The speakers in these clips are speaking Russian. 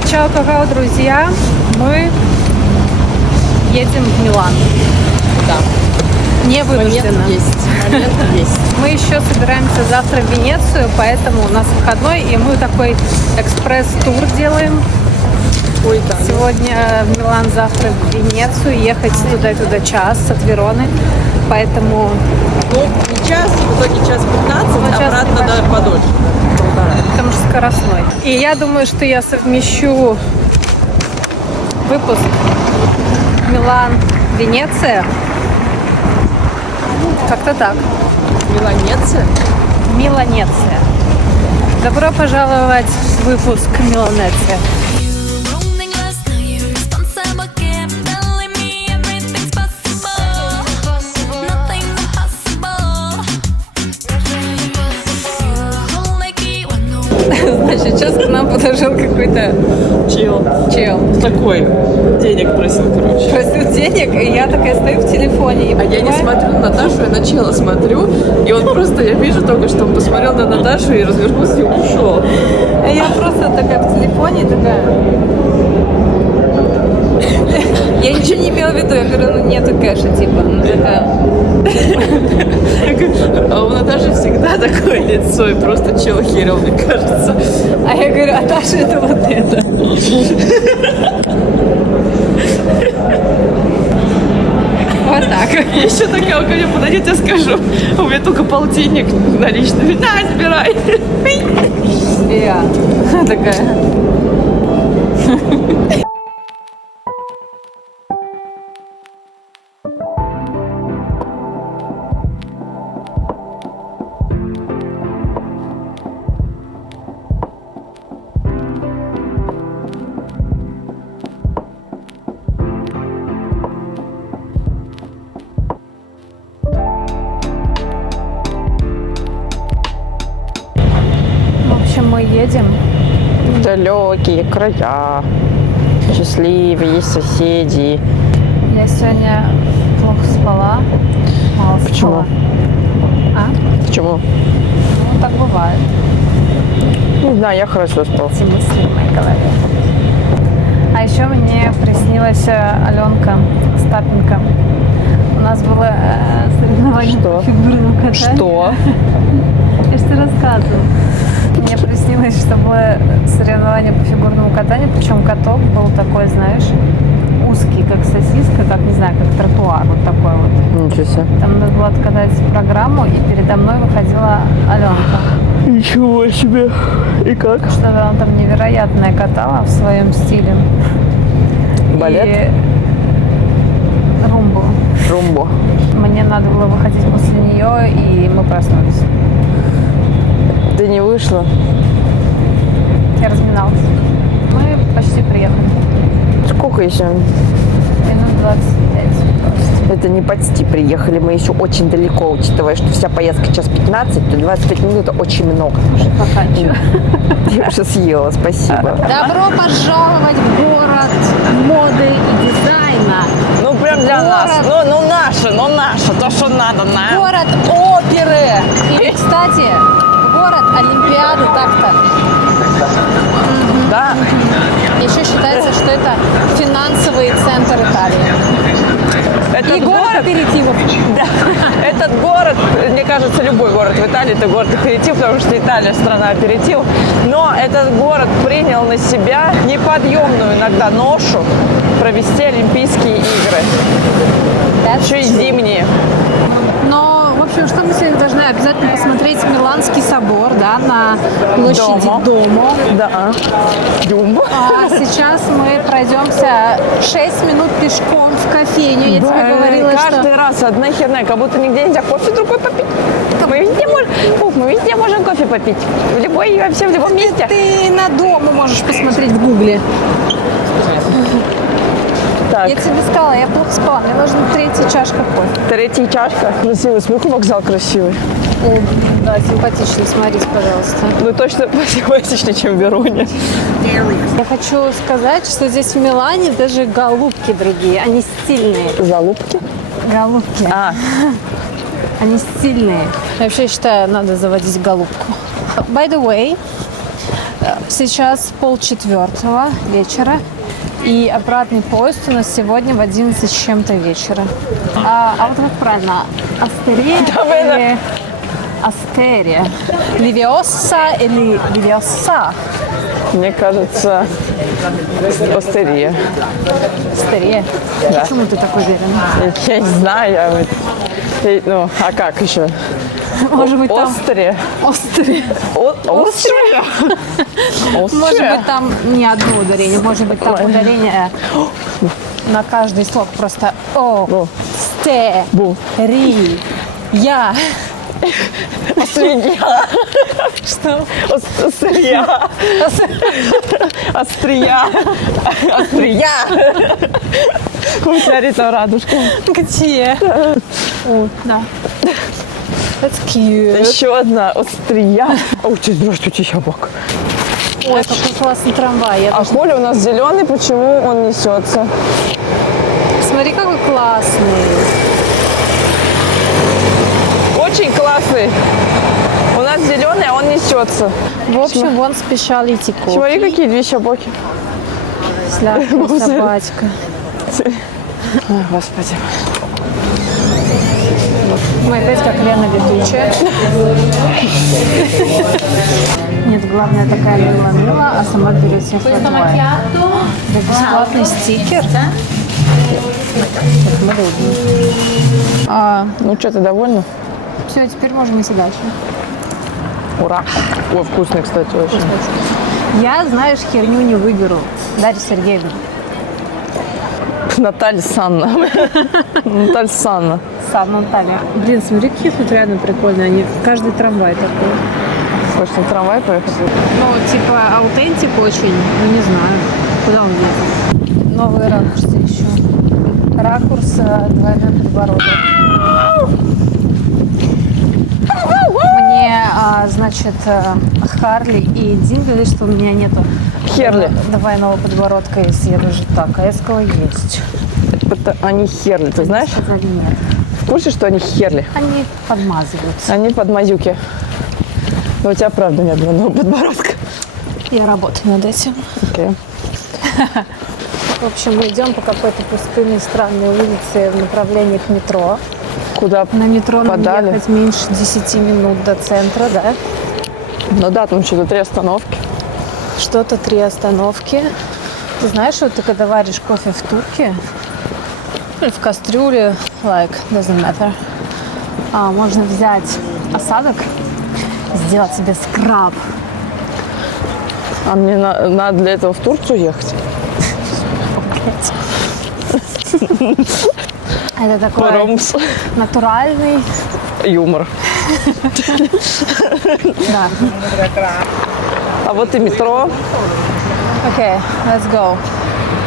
Чао, какао, друзья! Мы едем в Милан. Да. Не вынужденно. Есть. Мы еще собираемся завтра в Венецию, поэтому у нас выходной, и мы такой экспресс-тур делаем. Ой, да. Сегодня в Милан, завтра в Венецию. Ехать туда и туда час от Вероны. Поэтому... Ну, не час, в итоге час 15, обратно небольшой. даже подольше. Потому что скоростной. И я думаю, что я совмещу выпуск Милан-Венеция. Как-то так. Миланеция? Миланеция. Добро пожаловать в выпуск Миланеция. Значит, сейчас к нам подошел какой-то Чел. Такой. Денег просил, короче. Просил денег, и я такая стою в телефоне. А я не смотрю на Наташу, я на чела смотрю. И он просто, я вижу только, что он посмотрел на Наташу и развернулся и ушел. А я просто такая в телефоне, такая... Я ничего не имела в виду, я говорю, ну нету кэша, типа, ну такая... А у Наташи всегда такое лицо, и просто чел херил, мне кажется. А я говорю, а Даша это вот это. Вот так. Я еще такая, ко мне подойдет, я скажу, у меня только полтинник наличными. На, забирай. И я такая... В общем, мы едем. Далекие края, счастливые соседи. Я сегодня плохо спала. Мало Почему? спала. А? Почему? Ну, так бывает. Не знаю, я хорошо спал. Эти мысли в моей голове. А еще мне приснилась Аленка Остапенко. У нас было соревнование Что? по фигурному катанию. Что? Я же тебе рассказывала. Мне приснилось, что было соревнование по фигурному катанию, причем каток был такой, знаешь, узкий, как сосиска, как, не знаю, как тротуар, вот такой вот. Ничего себе. Там надо было откатать программу, и передо мной выходила Аленка. Ничего себе. И как? Что-то она там невероятное катала в своем стиле. Балет? И румбу. Румбо. Мне надо было выходить после нее, и мы проснулись. Ты не вышла? Я разминалась. Мы почти приехали. Сколько еще? Минут 25. Это не почти приехали, мы еще очень далеко, учитывая, что вся поездка час 15, то 25 минут это очень много. Заканчиваю. Я уже съела, спасибо. Добро пожаловать в город моды и дизайна. Ну прям для нас, ну наше, то, что надо, на. Город оперы. И, кстати, город Олимпиады так-то. Да? Еще считается, что это финансовый центр Италии. Этот И город аперитивов. Да. Этот город, мне кажется, любой город в Италии это город аперитив, потому что Италия страна аперитив. Но этот город принял на себя неподъемную иногда ношу провести Олимпийские игры. Еще и зимние. Но, в общем, что мы сегодня должны обязательно посмотреть Миланский собор, да, на площади Домо. Да. Думу. А сейчас мы пройдемся 6 минут пешком в кофейню. Я тебе говорила, каждый что... раз одна херня, как будто нигде нельзя кофе другой попить. Мы везде можем кофе попить. В любой, вообще в любом месте. Ты на Дому можешь посмотреть в Гугле. Так. Я тебе сказала, я плохо спала. Мне нужна 3-я чашка кофе. 3-я чашка. Красивый. Смотри, вокзал красивый. Да, симпатично. Смотрите, пожалуйста. Ну, точно посимпатичнее, чем в Вероне. Я хочу сказать, что здесь в Милане даже голубки другие. Они стильные. Залупки? Голубки. Они стильные. Я вообще считаю, надо заводить голубку. By the way, Сейчас 3:30 вечера. И обратный поезд у нас сегодня в 11 с чем-то вечера. А вот как правильно? Астерия или Астерия? Ливиоса или Ливиоса? Мне кажется, Астерия. Астерия? Да. Почему ты так уверен? Я не знаю, ну, а как еще? Может быть, там... Острия. Острия. Острия? Может быть, там не одно ударение, может быть, там ударение на каждый слог просто о, сте, ри, я. Острия. Что? Острия. Острия. Острия. Смотри, там радужка. Где? О, да. That's cute. Еще одна острия. Ух ты, здравствуйте, яблок. Ой, какой классный трамвай. А Коля у нас зеленый, почему он несется? Смотри, какой классный. Очень классный. У нас зеленый, а он несется. В общем, вон спешалити кофе. Смотри, какие две щебоки. Сладкая собачка. Ой, Господи. Мы опять как Лена ведущая. Нет, главное такая мила-мила, а сама берет себе флотвай. Это бесплатный стикер. Ну что, ты довольна? Все, теперь можем идти дальше. Ура. Ой, вкусный, кстати, очень. Я, знаешь, херню не выберу. Дарья Сергеевна. Наталья Санна. Наталья Санна. Наталья. Блин, смотри, какие тут реально прикольные. Они каждый трамвай такой. Хочешь на трамвай поехать? Ну, типа, аутентик очень. Ну, не знаю. Куда он едет? Новые ракурсы еще. Ракурс двойной подбородок. Мне, значит, Харли и Дин говорили, что у меня нету Херли. двойного подбородка, если я даже так. А я сказала, есть. Это они херли, ты знаешь? Сказали, нет. В курсе, что они херли? Они подмазываются. Они подмазюки. Но у тебя правда нет двойного подбородка. Я работаю над этим. Окей. В общем, мы идем по какой-то пустынной странной улице в направлении к метро. Куда На метро нам подали? ехать меньше 10 минут до центра, да? Ну да, там что-то 3 остановки. Что-то 3 остановки. Ты знаешь, что ты когда варишь кофе в турке, или в кастрюле, doesn't matter, можно взять осадок, сделать себе скраб. А мне надо для этого в Турцию ехать? Это такой Паромс. натуральный. Юмор. Да. А вот и метро. Окей, let's go.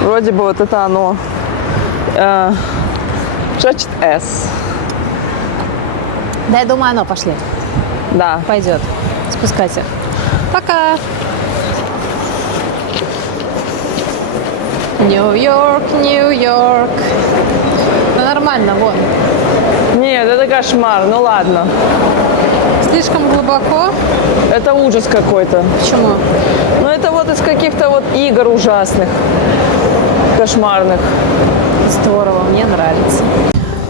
Вроде бы вот это оно. Значит, S. Да, я думаю, оно пошли. Да. Пойдет. Спускайся. Пока. Нью-Йорк, Нью-Йорк. Ну нормально, вон. Нет, это кошмар. Ну ладно. Слишком глубоко? Это ужас какой-то. Почему? Ну это вот из каких-то вот игр ужасных. Кошмарных. Здорово, мне нравится.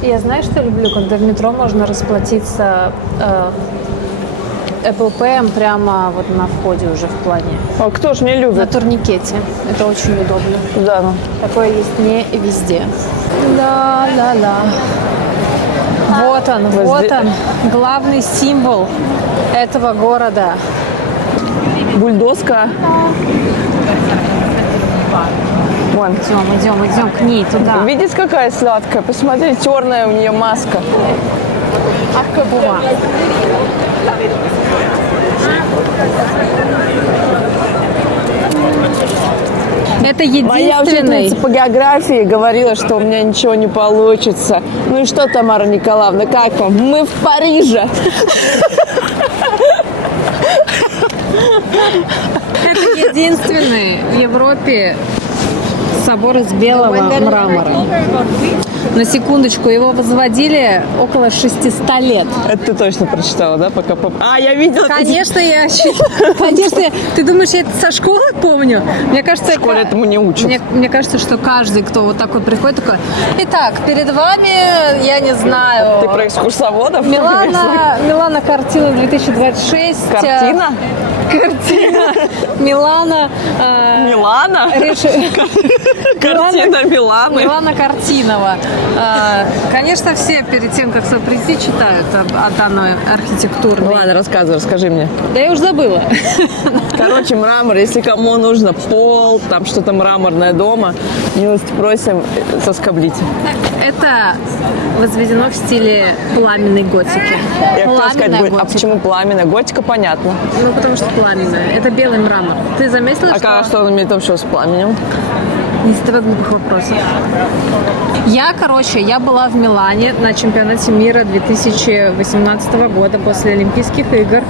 Я знаю, что люблю, когда в метро можно расплатиться Apple Pay прямо вот на входе уже в плане. А кто ж не На любит? турникете. Это очень удобно. Да, ну. Такое есть не везде. Ла-ла-ла. Вот он, вот он, главный символ этого города. Бульдозка. Вон. Идем к ней туда. Видите, какая сладкая? Посмотри, черная у нее маска. Аккабума. Это Моя единственный. учительница по географии говорила, что у меня ничего не получится. Ну и что, Тамара Николаевна, как вам? Мы в Париже. Это единственный в Европе собор из белого мрамора. На секундочку, его возводили около 600 лет. Это ты точно прочитала, да? Пока... А, я видела. Конечно, Конечно, ты думаешь, я это со школы помню? Мне кажется, В школе этому не учат. Мне кажется, что каждый, кто вот так вот приходит, такой: итак, перед вами, я не знаю... Ты про экскурсоводов? Милана картина 2026. Картина? Картина Милана. Милана? Картина Миланы. Милана Картинова. Конечно, все перед тем, как сюда прийти, читают о данной архитектурной. Ладно, рассказывай, расскажи мне. Да я уже забыла. Короче, мрамор, если кому нужно пол, там что-то мраморное дома, милости просим, соскоблите. Это возведено в стиле пламенной готики. Я хотела сказать, Пламенная а почему пламенная? Готика, понятно. Ну, потому что пламенная. Это белый мрамор. Ты заметила, Что он имеет общего с пламенем? Не задавай глупых вопросов. Я была в Милане на чемпионате мира 2018 года после Олимпийских игр.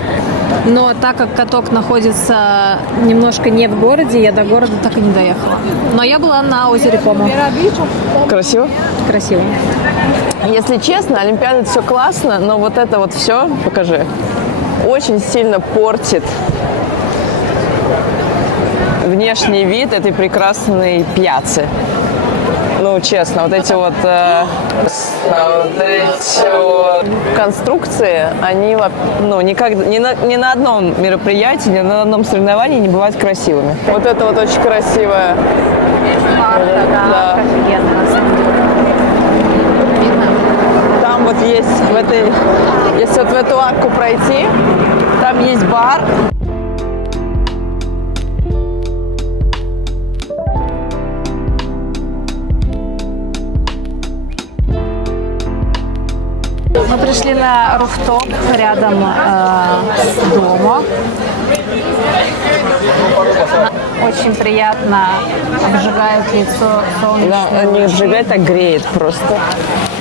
Но так как каток находится немножко не в городе, я до города так и не доехала. Но я была на озере Комо. Красиво? Красиво. Если честно, Олимпиада все классно, но вот это вот все, покажи, очень сильно портит внешний вид этой прекрасной пьяцы. Ну, честно, вот эти вот конструкции, они ни на одном мероприятии, ни на одном соревновании не бывают красивыми. Вот это вот очень красивое. Да. Там вот есть если вот в эту арку пройти, там есть бар. Мы пришли на руфтоп рядом с домом. Очень приятно обжигает лицо солнечные Да, не лучи. обжигает, а греет просто.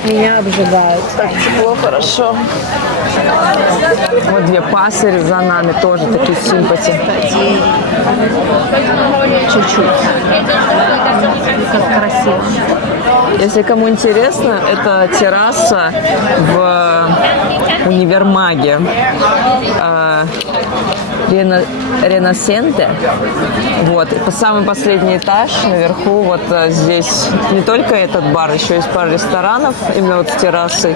Меня обжигают. Так тепло, хорошо. Вот две пасыри за нами тоже такие симпати. Чуть-чуть. Как красиво. Если кому интересно, это терраса в универмаге Ренасенте. Вот. И самый последний этаж наверху, вот здесь не только этот бар, еще есть пара ресторанов, именно вот с террасой.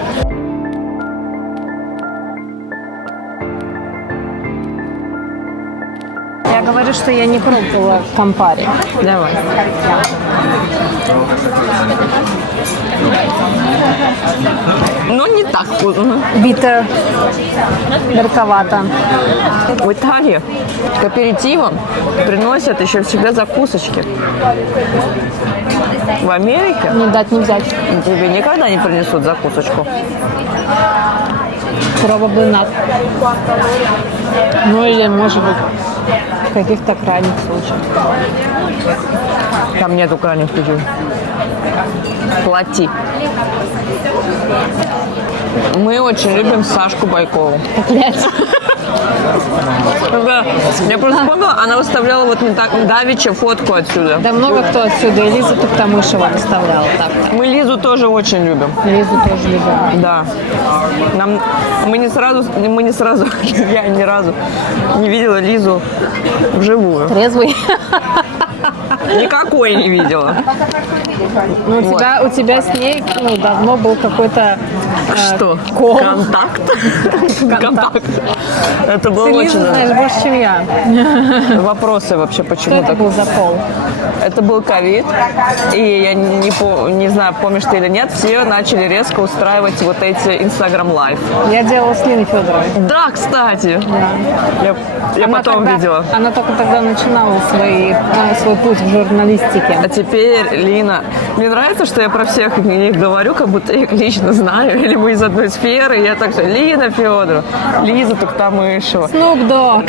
Я говорю, что я не пробовала кампари. Давай. Ну, не так вкусно. Битер. Горьковато. В Италии к аперитивам приносят еще всегда закусочки. В Америке Не дать, не взять. тебе никогда не принесут закусочку. Probably not. Ну или, может быть, в каких-то крайних случаях. Там нету крайних случаев. Плати. Мы очень любим Сашку Байкову. Блять. Да. Я просто вспомнила, она выставляла вот не так давеча фотку отсюда. Да много кто отсюда. И Лиза Токтамышева выставляла так-то. Мы Лизу тоже очень любим. Лизу тоже любим. Да. Мы не сразу, я ни разу не видела Лизу вживую. Трезвый. Никакой не видела. Ну, у тебя с ней давно был какой-то Что? кол. Контакт? Контакт. Это было Ты очень... Лизу знаешь больше, чем я. Вопросы вообще, Что почему это так? был за пол? Это был ковид, и я не знаю, помнишь ты или нет, все начали резко устраивать вот эти Instagram Live. Я делала с Линой Федоровой. Да, кстати. Я потом видела. Она только тогда начинала свой путь в журналистике. А теперь Лина. Мне нравится, что я про всех их говорю, как будто я их лично знаю, или мы из одной сферы. И я так что Лина Федорова, Лиза Токтамышева, Снуп Дог.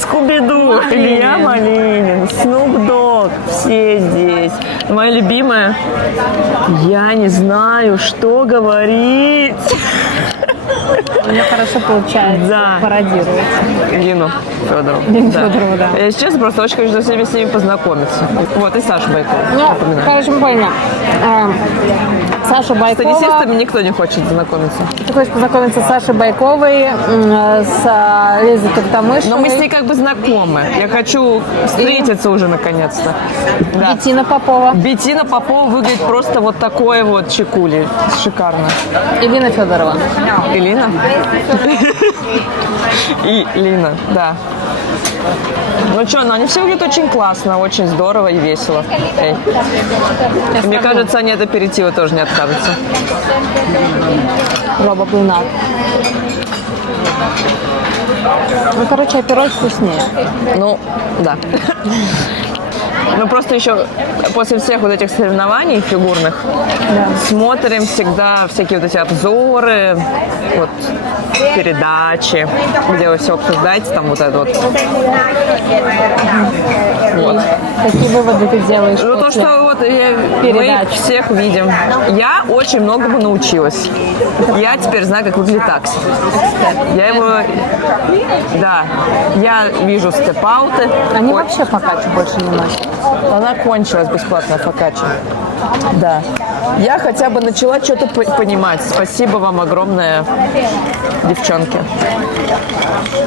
Скуби-Ду, Илья Малинин, Снуп Дог, все здесь. Моя любимая, я не знаю, что говорить. У меня хорошо получается Да. пародировать. Лину Федорову. Лину Федорову, да. Я, если честно, просто очень хочу с ними познакомиться. Вот, и Саша Байкова. Ну, напоминаю. короче, мы поняли. Саша С Байкова. теннисистами никто не хочет знакомиться. Ты хочешь познакомиться с Сашей Байковой, с Лизой Токтамышевой. Но мы с ней как бы знакомы. Я хочу встретиться уже наконец-то. Да. Беттина Попова. Беттина Попова выглядит просто вот такой вот чекули. Шикарно. Ирина Федорова. И Лина? И Лина, да. Ну что, ну они все выглядят очень классно, очень здорово и весело. Эй. И мне кажется, они от аперитива тоже не откажутся. Роба Блина. Ну, короче, опероль вкуснее. Ну, да. Ну, просто еще после всех вот этих соревнований фигурных смотрим всегда всякие вот эти обзоры, вот, передачи, где вы все обсуждаете, там вот это вот. Вот. Какие выводы ты делаешь? Ну, то, после что вот мы передач? всех видим. Я очень многому научилась. Я теперь знаю, как выглядит такси. Я его... Да. Я вижу степ-ауты. Они вообще фокаччу больше не носят. Она кончилась бесплатная фокачча. Да. Я хотя бы начала что-то понимать. Спасибо вам огромное, девчонки.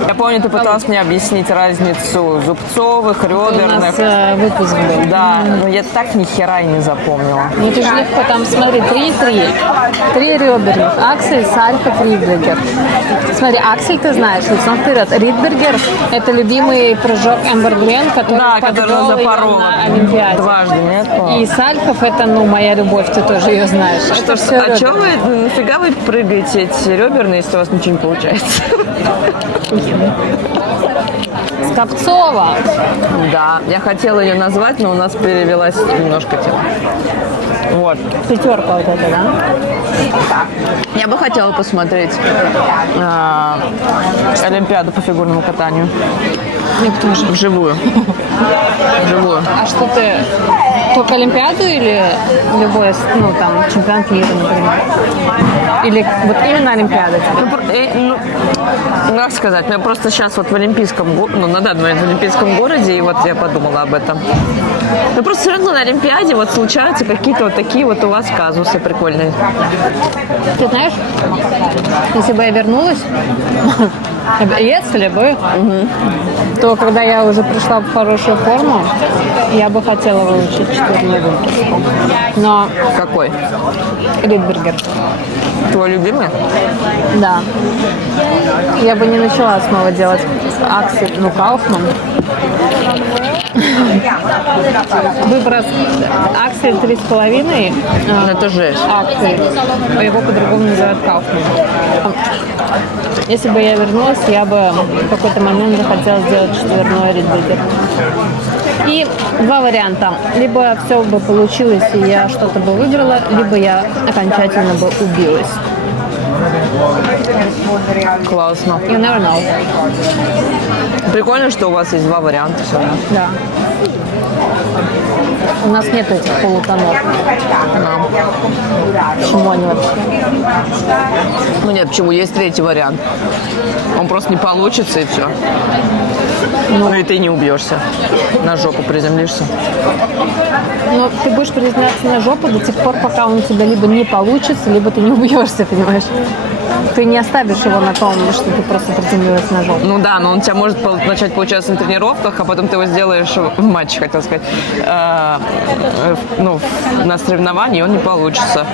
Я помню, ты пыталась мне объяснить разницу зубцовых, У реберных. нас выпуск был. Да, но я так ни хера и не запомнила. Ну, это же легко, там, смотри, 3 реберных, Аксель, Сальхов, Ридбергер. Смотри, Аксель ты знаешь, лицом вперед. Ридбергер – это любимый прыжок Эмбер Глен, который Да, который подвел её запорол на Олимпиаде. дважды, нет? И Сальхов – это, ну, моя любовь, ты тоже ее знаешь. Что Это ж, всё а чего реберные. вы, нафига вы прыгаете эти реберные, если у вас ничего не получается? Скопцова. Да, я хотела ее назвать, но у нас перевелась немножко тема. Вот. Пятерка вот эта, да? Я бы хотела посмотреть Олимпиаду по фигурному катанию. Я тоже. Вживую. Вживую. А что ты, только Олимпиаду или любой, ну, там, чемпионат мира, например? Или вот именно Олимпиада? Ну, как сказать, я просто сейчас вот в Олимпийском, ну, на данный момент в Олимпийском городе, и вот я подумала об этом. Ну, просто все равно на Олимпиаде вот случаются какие-то вот такие вот у вас казусы прикольные. Ты знаешь, если бы я вернулась, если бы, то когда я уже пришла в хорошую форму, я бы хотела выучить четверную выпуску. Но Какой? Ридбергер, Твой любимый? да. Я бы не начала снова делать Аксель, ну, Кауфман. Выброс Аксель 3,5. Это жесть. Аксель. Его по-другому называют Кауфман. Если бы я вернулась, я бы в какой-то момент захотела сделать четверной Ридбергер. И два варианта. Либо все бы получилось, и я что-то бы выиграла, либо я окончательно бы убилась. Классно. You never know. Прикольно, что у вас есть два варианта все равно. Да. У нас нет этих полутонов. Почему они вообще? Ну нет, почему? Есть третий вариант. Он просто не получится, и все. Ну и ты не убьешься. На жопу приземлишься. Но ты будешь приземляться на жопу до тех пор, пока он у тебя либо не получится, либо ты не убьешься, понимаешь? Ты не оставишь его на том, что ты просто приземлилась на жопу. Ну да, но он у тебя может начать получаться на тренировках, а потом ты его сделаешь в матче, хотел сказать. Ну, на соревновании он не получится.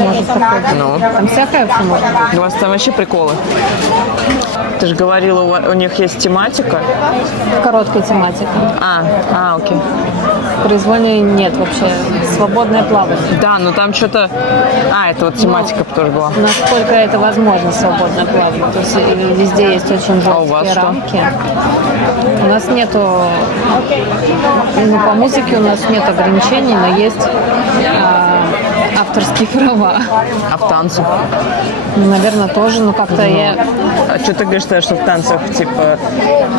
Может такое. Ну. Там всякое все может быть. У вас там вообще приколы. Ты же говорила, у них есть тематика. Короткая тематика. Окей. Произвольной нет вообще. Свободное плавание. Да, но там что-то... это вот тематика тоже была. Насколько это возможно, свободное плавание. То есть везде есть очень у вас жесткие что? рамки. У нас нету... Ну, по музыке у нас нет ограничений, но есть авторские права. А в танцах? Ну, наверное, тоже, но как-то я... А что ты говоришь, что в танцах, типа,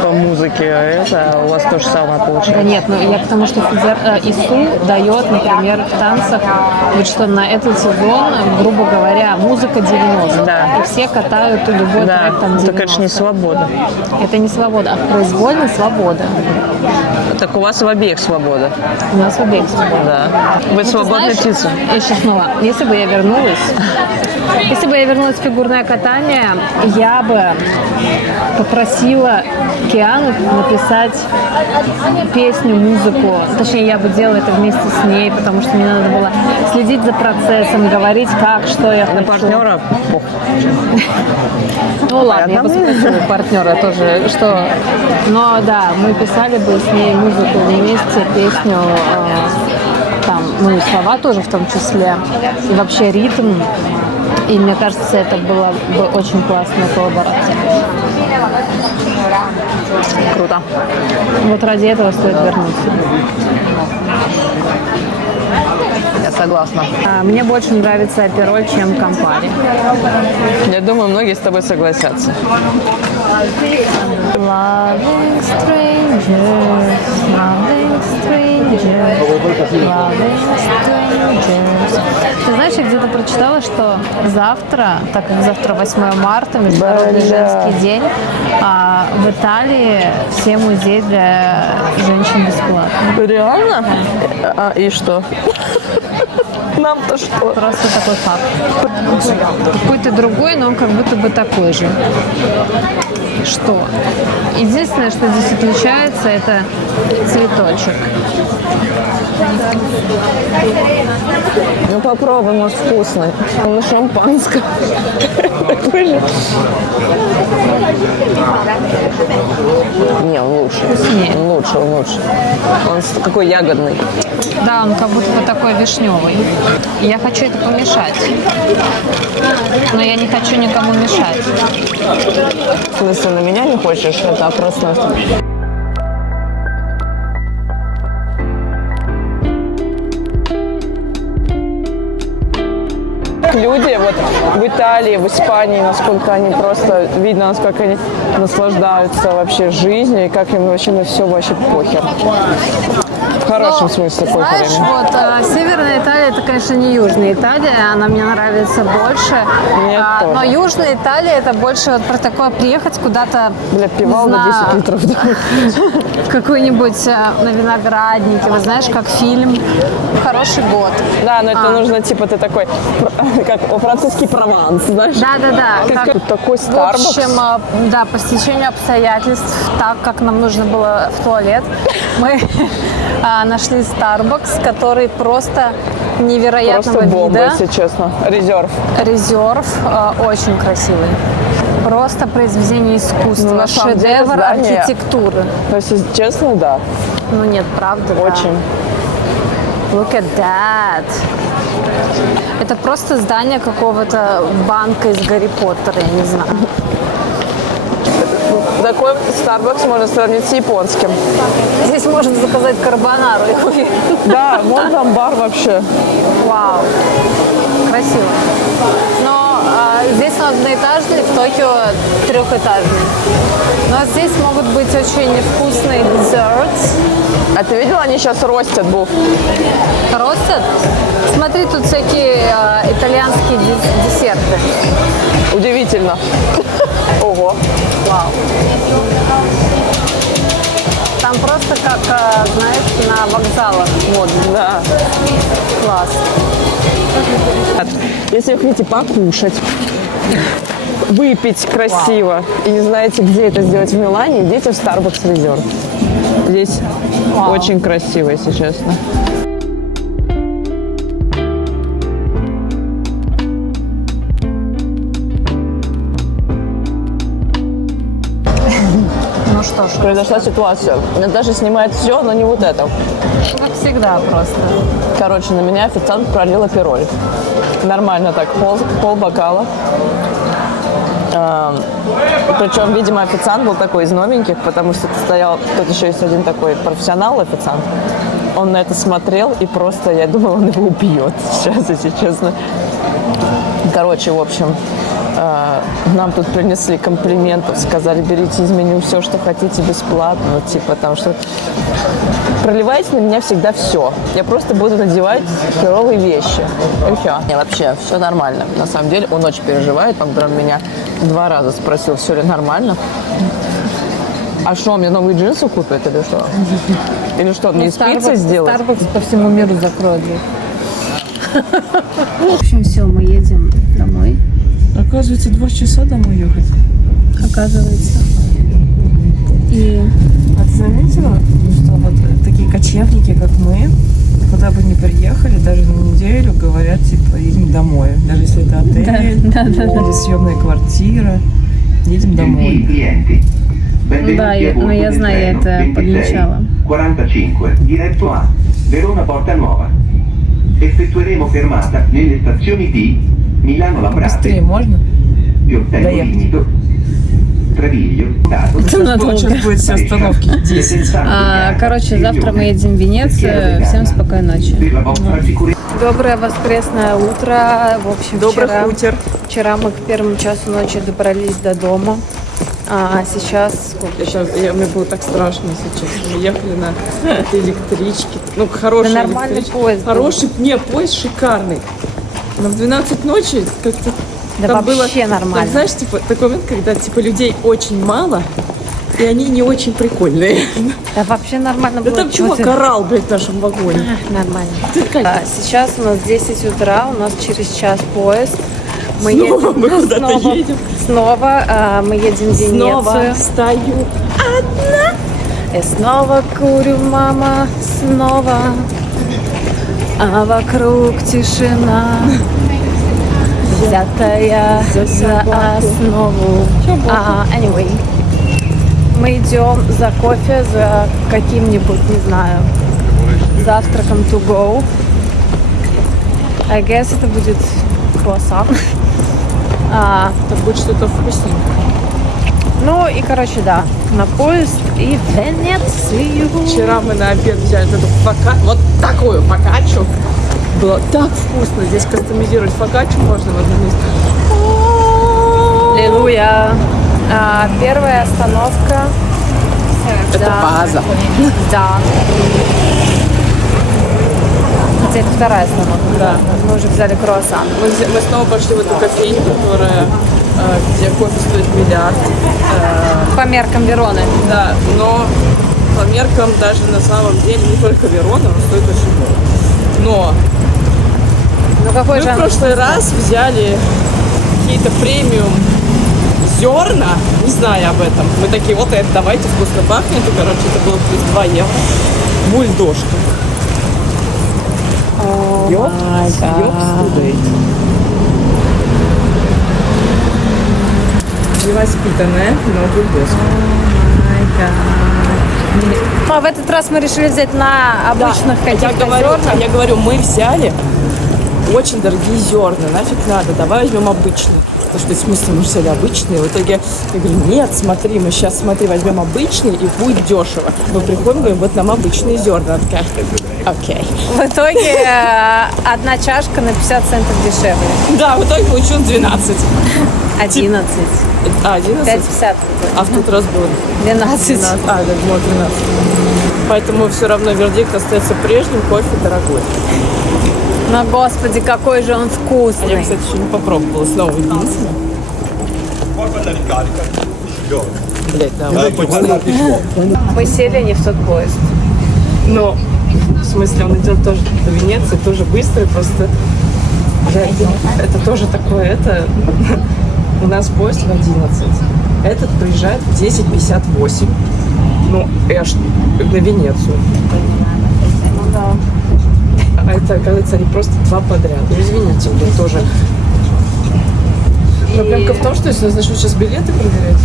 по музыке, это у вас то же самое Да получается? нет, ну я к тому, что ИСУ дает, например, в танцах, вот что на этот сезон, грубо говоря, музыка 90. Да. И все катают любой Да, трек там 90. так это же не свобода. Это не свобода, а в произвольной свобода. Так у вас в обеих свобода. У нас в обеих свобода. Да. Вы Ну, ты свободная знаешь, птица. я сейчас снова. Если бы я вернулась в фигурное катание, я бы попросила Киану написать песню, музыку. Точнее, я бы делала это вместе с ней, потому что мне надо было следить за процессом, говорить, как, что я На хочу. партнера? Ну ладно, я бы спросила у партнера тоже, что... Но да, мы писали бы с ней музыку вместе, песню, там, ну и слова тоже в том числе, и вообще ритм. И мне кажется, это была бы очень классная коллаборация. Круто. Вот ради этого стоит вернуться. Я согласна. Мне больше нравится апероль, чем кампари. Я думаю, многие с тобой согласятся. Loving strangers, loving strangers, loving strangers. Ты знаешь, я где-то прочитала, что завтра, так как завтра 8 марта, Международный женский день, в Италии все музеи для женщин бесплатны. Реально? А, и что? Нам-то что? Просто такой факт. Какой-то другой, но он как будто бы такой же. Что? Единственное, что здесь отличается, это цветочек. Ну попробуй, может вкусный. Он на шампанском. Такой же. Не, он лучше. Вкуснее. Он лучше, он лучше. Он какой ягодный. Да, он как будто бы такой вишневый. Я хочу это помешать. Но я не хочу никому мешать. В смысле, на меня не хочешь? Это просто... Люди вот в Италии, в Испании, насколько они просто, видно, насколько они наслаждаются вообще жизнью и как им вообще на все вообще похер. В хорошем смысле похер. Знаешь, вот Северная Италия, это, конечно, не Южная Италия, она мне нравится больше. Мне тоже. Но Южная Италия, это больше вот про такое приехать куда-то, Бля, пивал не на знаю, 10 литров. в какой-нибудь на винограднике, вот знаешь, как фильм «Хороший год». Да, но это нужно, типа, ты такой, как французский Прованс, знаешь? Да. Тут такой В Starbucks. общем, да, по стечению обстоятельств, так как нам нужно было в туалет, мы нашли Starbucks, который просто невероятного Просто бомба, вида. если честно. Резерв. Резерв, очень красивый. Просто произведение искусства, Ну, на самом деле, шедевр здание- архитектуры. Но если честно, да. Ну нет, правда, да. Очень. Look at that. Это просто здание какого-то банка из Гарри Поттера, я не знаю. Такой Starbucks можно сравнить с японским. Здесь можно заказать карбонару. я уверена. Да, вон там бар вообще. Вау, красиво. Но здесь он одноэтажный, в Токио трехэтажный. Но здесь могут быть очень вкусные desserts. А ты видела, они сейчас ростят буф? Ростят? Смотри, тут всякие итальянские десерты. Удивительно. Ого. Вау. Там просто как, знаешь, на вокзалах модно. Да. Класс. Если вы хотите покушать, выпить красиво и не знаете, где это сделать в Милане, идите в Starbucks Resort. Здесь очень красиво, если честно. Ну что ж, Произошла ситуация. Наташа снимает все, но не вот это. как всегда просто. Короче, на меня официант пролил апероль. Нормально так, пол бокала. Причем, видимо, официант был такой из новеньких, потому что стоял, тут еще есть один такой профессионал официант. он на это смотрел, и просто, я думала, он его убьет сейчас, если честно. Короче, в общем, нам тут принесли комплиментов, сказали, берите из меню все, что хотите, бесплатно, ну, типа там что. Проливайте на меня всегда все. Я просто буду надевать херовые вещи. И все. И вообще, все нормально. На самом деле, он очень переживает. Он прям меня 2 раза спросил, все ли нормально. А что, мне новые джинсы купят или что? Или что, мне из пиццы сделать? Starbucks по всему миру закроют. В общем, все, мы едем домой. Оказывается, 2 часа домой ехать. Оказывается. И А ты заметила, что вот такие кочевники, как мы, куда бы ни приехали, даже на неделю говорят, типа, едем домой. Даже если это отель, или съемная квартира, едем домой. да, но я знаю, я это подмечала. 45, diretto a Verona Porta Nuova. Effettueremo fermata nelle stazioni di Milano Lambrate, Быстрее можно? Pioltello Lignito, Treviglio, Tato. Сейчас будет все остановки 10. Короче, завтра мы едем в Венецию. Всем спокойной ночи. Доброе воскресное утро. В общем, вчера мы к 1 часу ночи добрались до дома. А сейчас сколько? Мне было так страшно сейчас. Мы ехали на этой электричке. Ну, хороший нормальный поезд. Хороший, поезд шикарный. Но в 12 ночи как-то Да там вообще было, нормально. Там, знаешь, типа, такой момент, когда типа людей очень мало, и они не очень прикольные. Да вообще нормально Да было. там чувак орал, блядь, в нашем вагоне. Нормально. Сейчас у нас 10 утра, у нас через час поезд. Мы Снова мы куда-то едем. Снова мы едем в Венецию. Снова стою одна. И снова курю, мама, снова. А вокруг тишина, взятая за основу. Anyway, мы идем за кофе, за каким-нибудь, не знаю, завтраком to go. I guess это будет круассан. Это будет что-то вкусненькое. Ну и, короче, да, на поезд и в Венецию. Вчера мы на обед взяли эту вот такую фокаччу. Было так вкусно. Здесь кастомизировать фокаччу можно в одном месте. Аллилуйя. Первая остановка. Это база. Да. Хотя это вторая остановка. Да. Мы уже взяли круассан. Мы снова пошли в эту кофейню, которая, где кофе стоит миллиард. По меркам Вероны. Да, но по меркам даже на самом деле не только Верона, он стоит очень дорого. Но Ну какой мы же в прошлый раз взяли какие-то премиум зерна, не зная об этом. Мы такие, вот это давайте, вкусно пахнет. И, короче, это было плюс 2 евро. Бульдожка. Невоспитанная, но бульдожка. А в этот раз мы решили взять на обычных каких-то зернах. Я говорю, мы взяли очень дорогие зерна, нафиг надо, давай возьмем обычные. Потому что, в смысле, мы же взяли обычные. В итоге я говорю, нет, смотри, мы сейчас, возьмем обычные, и будет дешево. Мы приходим, говорим, вот нам обычные зерна. Она такая, окей. В итоге одна чашка на 50 центов дешевле. Да, в итоге получилось 12. 11. 11? 5,50. А в тот раз было 12. да, было 12. Поэтому все равно вердикт остается прежним, кофе дорогой. Но, господи, какой же он А вкусный. я, кстати, еще не попробовала. Снова единственное. Блять, да. Мы сели не в тот поезд. Но, в смысле, он идет тоже до Венеции, тоже быстрый, просто это тоже такое, у нас поезд в 11. Этот приезжает в 10:58. Ну, аж на Венецию. Ну да. А это, оказывается, они просто 2 подряд. Ну, извините, блин, тоже. Проблемка в том, что если начнут сейчас билеты проверять.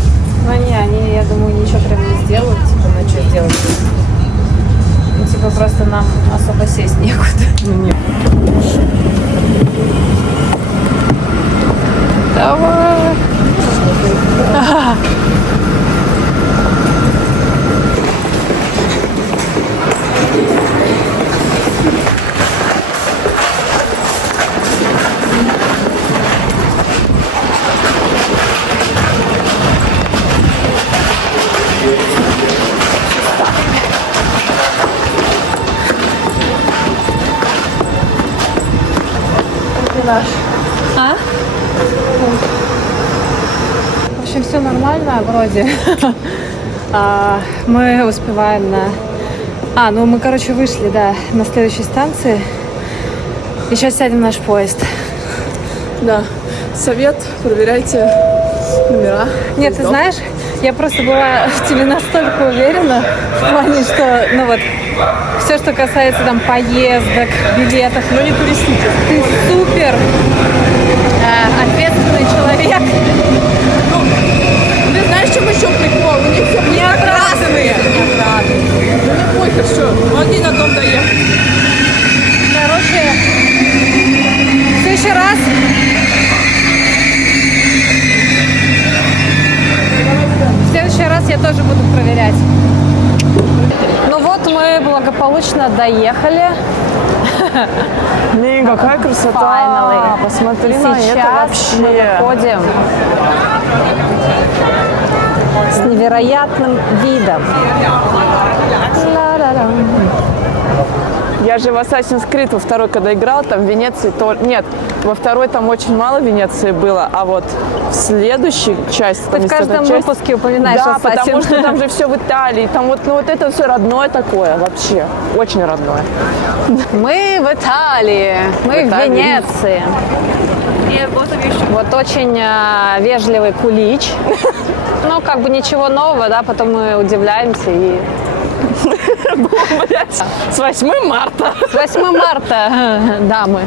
Ну не, они, я думаю, ничего прям не сделают. Типа, ну что делать? Ну, типа, просто нам особо сесть некуда. Ну, нет. Давай. наш. А? В общем, все нормально вроде. Мы успеваем на... ну мы, короче, вышли, да, на следующей станции. И сейчас сядем в наш поезд. Да. Совет, проверяйте номера. Нет, ты знаешь, я просто была в тебе настолько уверена в плане, что, ну вот, все, что касается там поездок, билетов. Но не туристических. Ты супер ответственный человек. Ты знаешь, в чем еще прикол? У них все неотразовые. Ну не похер, все. Один на дом доехал. Короче, в следующий раз... В следующий раз я тоже буду проверять. Ну вот мы благополучно доехали. Блин, какая красота. Finally. Посмотри И на это сейчас мы вообще. выходим с невероятным видом. Ла-ла-ла. Я же в Assassin's Creed во второй, когда играл, там в Венеции то... Нет, во второй там очень мало Венеции было, а вот в следующей части... Ты в каждом выпуске упоминаешь Да, Assassin. потому что там же все в Италии. Там вот, ну, вот это все родное такое вообще. Очень родное. Мы в Италии, мы в Италии. Венеции. Вот очень вежливый кулич. Ну, как бы ничего нового, да, потом мы удивляемся и... С 8 марта. С 8 марта, дамы.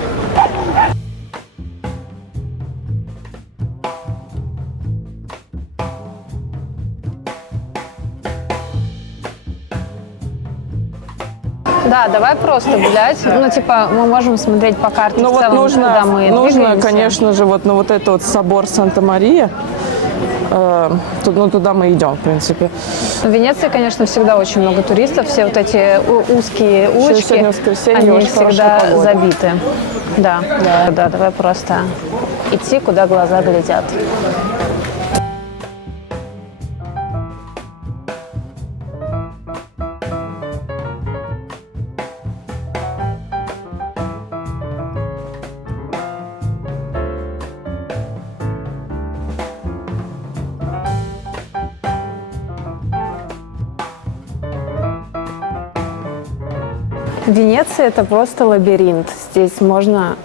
Да, давай просто гулять. Ну, типа, мы можем смотреть по карте Ну в вот целом, куда мы нужно, двигаемся. конечно же, вот, ну, вот это вот собор Санта-Мария. Ну, туда мы идем, в принципе. В Венеции, конечно, всегда очень много туристов. Все вот эти узкие улочки, сегодня воскресенье, они очень всегда хорошая погода. забиты. Да, давай просто идти, куда глаза глядят. Венеция – это просто лабиринт. Здесь можно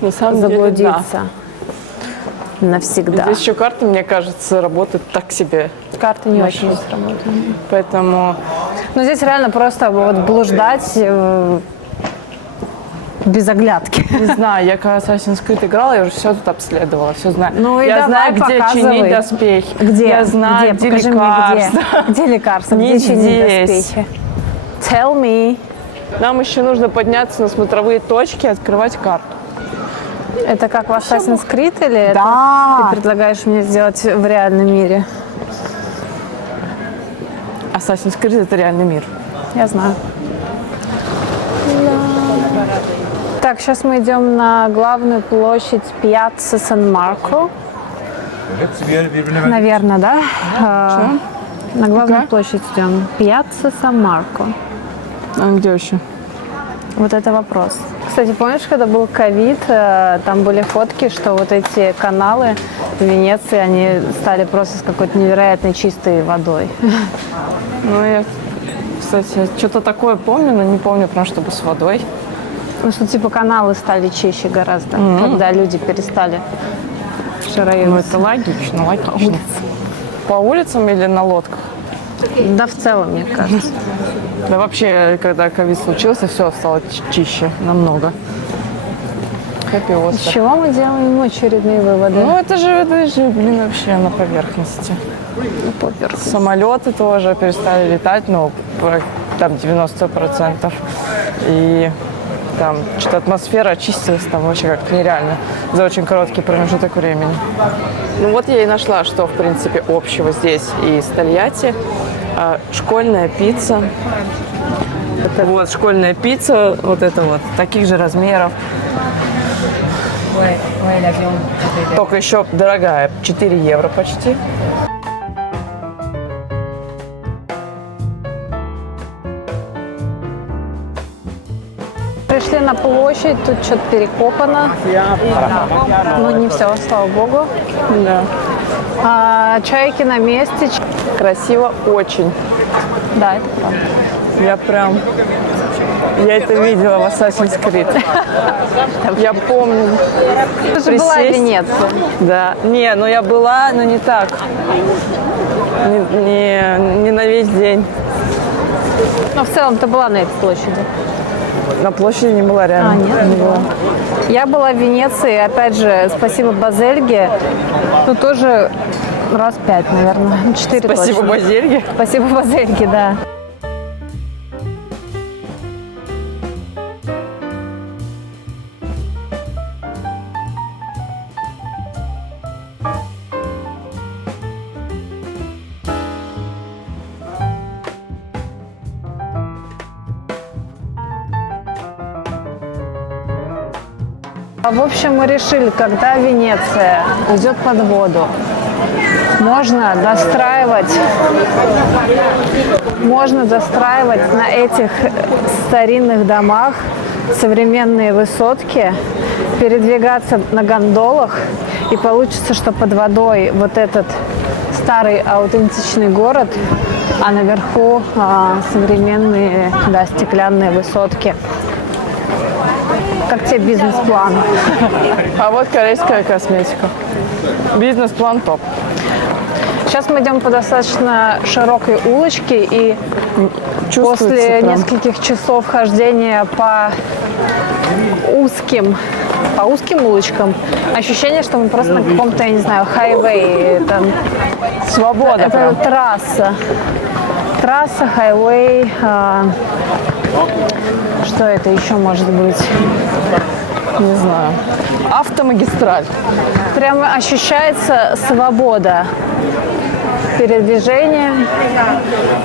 На самом деле, заблудиться да. навсегда. Здесь еще карты, мне кажется, работают так себе. Карты не очень сработают. Поэтому Но здесь реально просто вот блуждать без оглядки. не знаю, я когда Assassin's Creed играла, я уже все тут обследовала, все знаю. Ну и я давай, знаю, где показывай. чинить доспехи. Где? Я знаю, где Покажи лекарства. мне, где лекарства, Не где чинить здесь. доспехи. Tell me. Нам еще нужно подняться на смотровые точки и открывать карту. Это как в Assassin's Creed или Да. это ты предлагаешь мне сделать в реальном мире? Assassin's Creed – это реальный мир. Я знаю. Так, сейчас мы идем на главную площадь Пьяцца Сан-Марко. Наверное, да? На главную площадь идем. Пьяцца Сан-Марко. А где еще? Вот это вопрос. Кстати, помнишь, когда был ковид, там были фотки, что вот эти каналы в Венеции, они стали просто с какой-то невероятной чистой водой. Ну, я, кстати, что-то такое помню, но не помню прям, чтобы с водой. Ну, что типа каналы стали чище гораздо, когда люди перестали Ну, шароебиться. это логично, логично. По улицам или на лодках? Да, в целом, мне кажется. Да вообще, когда ковид случился, все стало чище намного. Хэппи С Оскар. чего мы делаем очередные выводы? Ну, это же, блин, вообще на поверхности. Самолеты тоже перестали летать, ну, там 90%. И там что-то атмосфера очистилась там вообще как-то нереально за очень короткий промежуток времени. Ну вот я и нашла, что, в принципе, общего здесь и с Тольятти. Школьная пицца. Вот, школьная пицца, вот это вот, таких же размеров. Только еще дорогая, 4 евро почти. Пришли Вышли на площадь, тут что-то перекопано. Ну, не все, слава богу. Да. Чайки на месте. Красиво очень. Да, это правда. Я это видела в Assassin's Creed. Я помню. Ты же была в Венеции. Да. Не, ну я была, но не так. Не на весь день. Но в целом ты была на этой площади. На площади не была реально. Нет? Не была. Я была в Венеции, опять же, спасибо Базельге. Ну, тоже раз 5, наверное. 4 Спасибо точно. Базельге. Спасибо Базельге, да. В общем, мы решили, когда Венеция идет под воду, можно достраивать на этих старинных домах современные высотки, передвигаться на гондолах, и получится, что под водой вот этот старый аутентичный город, а наверху современные, да, стеклянные высотки. Как тебе бизнес-план? А вот корейская косметика. Бизнес-план топ. Сейчас мы идем по достаточно широкой улочке, и Чувствуется после прям. нескольких часов хождения по узким улочкам ощущение, что мы просто на каком-то, я не знаю, хайвей. Свобода Это прям. трасса, хайвей. Что это еще может быть? Не знаю. Автомагистраль. Прямо ощущается свобода передвижения,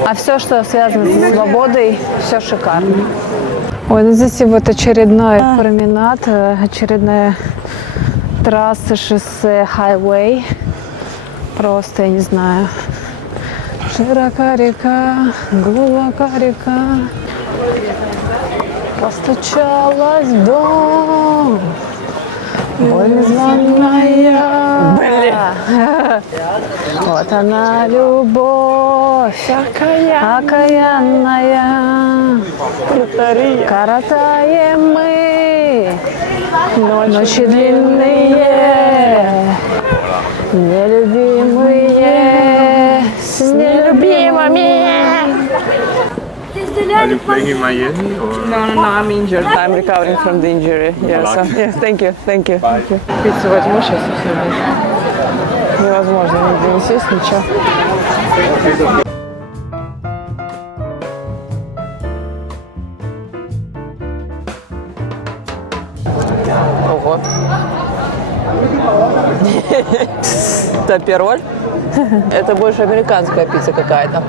а все, что связано со свободой, все шикарно. Ой, ну здесь и вот очередной променад, очередная трасса, шоссе, хайвей. Просто, я не знаю. Широка река, глубока река. Постучалась в дом. Ой, незваная. Вот она, любовь, окаянная. Коротаем мы ночи длинные, нелюбимые с нелюбимыми. Are you playing in Miami or? No, I'm injured. I'm recovering from the injury. Yeah, so, yeah, thank you. Пиццу возьму сейчас и все. Невозможно нигде не сесть, ничего. Ого. Тапероль? Это больше американская пицца какая-то.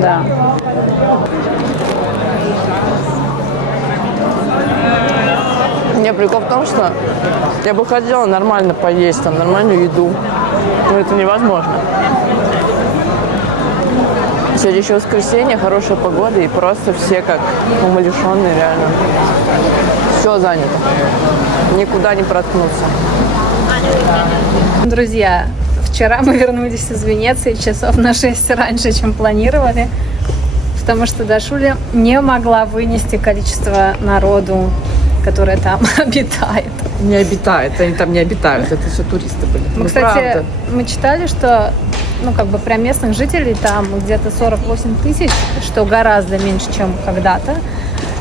Да. Не, прикол в том, что я бы хотела нормально поесть, там, нормальную еду. Но это невозможно. Сегодня еще воскресенье, хорошая погода, и просто все как умалишенные реально. Все занято. Никуда не проткнуться. Друзья, вчера мы вернулись из Венеции часов на 6 раньше, чем планировали, потому что Дашуля не могла вынести количество народу, которое там обитает. Не обитают, они там не обитают, это все туристы были. Мы, кстати, мы читали, что прям местных жителей там где-то 48 тысяч, что гораздо меньше, чем когда-то.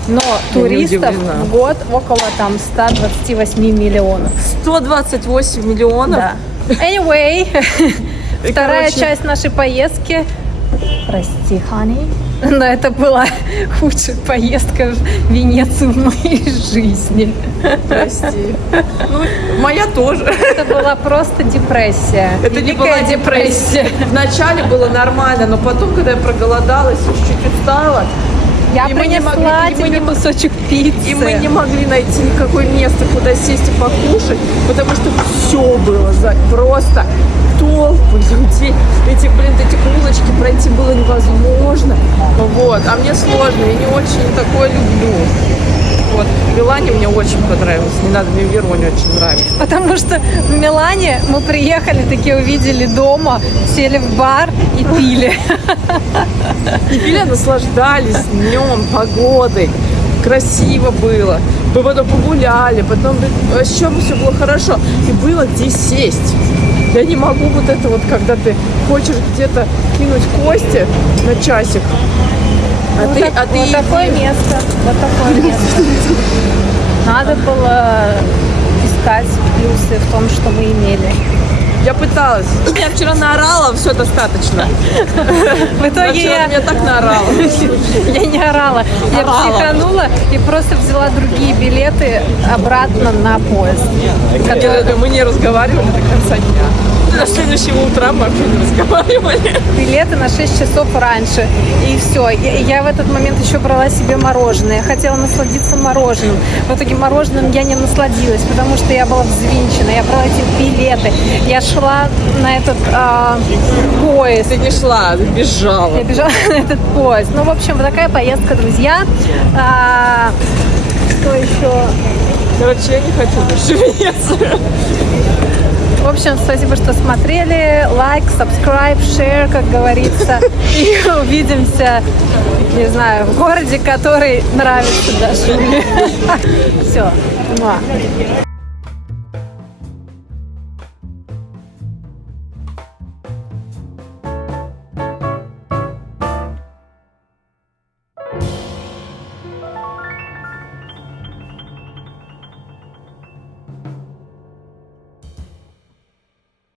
Но туристов в год около там 128 миллионов. 128 миллионов? Да. Anyway, вторая часть нашей поездки. Прости, honey. Но это была худшая поездка в Венецию в моей жизни. Прости. Ну, моя тоже. Это была просто депрессия. Это не была депрессия. Вначале было нормально, но потом, когда я проголодалась и чуть-чуть устала, Я И мы не принесла могли- и мы тебе не- кусочек пиццы. И мы не могли найти никакое место, куда сесть и покушать, потому что все было просто толпы людей. Эти улочки пройти было невозможно. Вот. А мне сложно, я не очень такое люблю. Вот. В Милане мне очень понравилось. Не надо, мне в Вероне очень нравится. Потому что в Милане мы приехали, такие увидели дома, сели в бар и пили. И пили, наслаждались днем, погодой. Красиво было. Мы потом погуляли, потом вообще все было хорошо. И было где сесть. Я не могу вот это вот, когда ты хочешь где-то кинуть кости на часик. Вот такое место. Вот такое место. Надо было искать плюсы в том, что мы имели. Я пыталась. Я вчера наорала, все достаточно. В итоге Вчера меня так наорала. я не орала. Я Орала. психанула и просто взяла другие билеты обратно на поезд. Мы не разговаривали до конца дня. До следующего утра мы вообще не разговаривали. Билеты на 6 часов раньше. И все. Я в этот момент еще брала себе мороженое. Я хотела насладиться мороженым. В итоге мороженым я не насладилась, потому что я была взвинчена. Я брала эти билеты. Я шла на этот поезд. Ты не шла, ты бежала. Я бежала на этот поезд. Ну, в общем, вот такая поездка, друзья. Что еще? Короче, я не хочу больше в Венецию. В общем, спасибо, что смотрели. Лайк, subscribe, share, как говорится. И увидимся, не знаю, в городе, который нравится Даше. Все.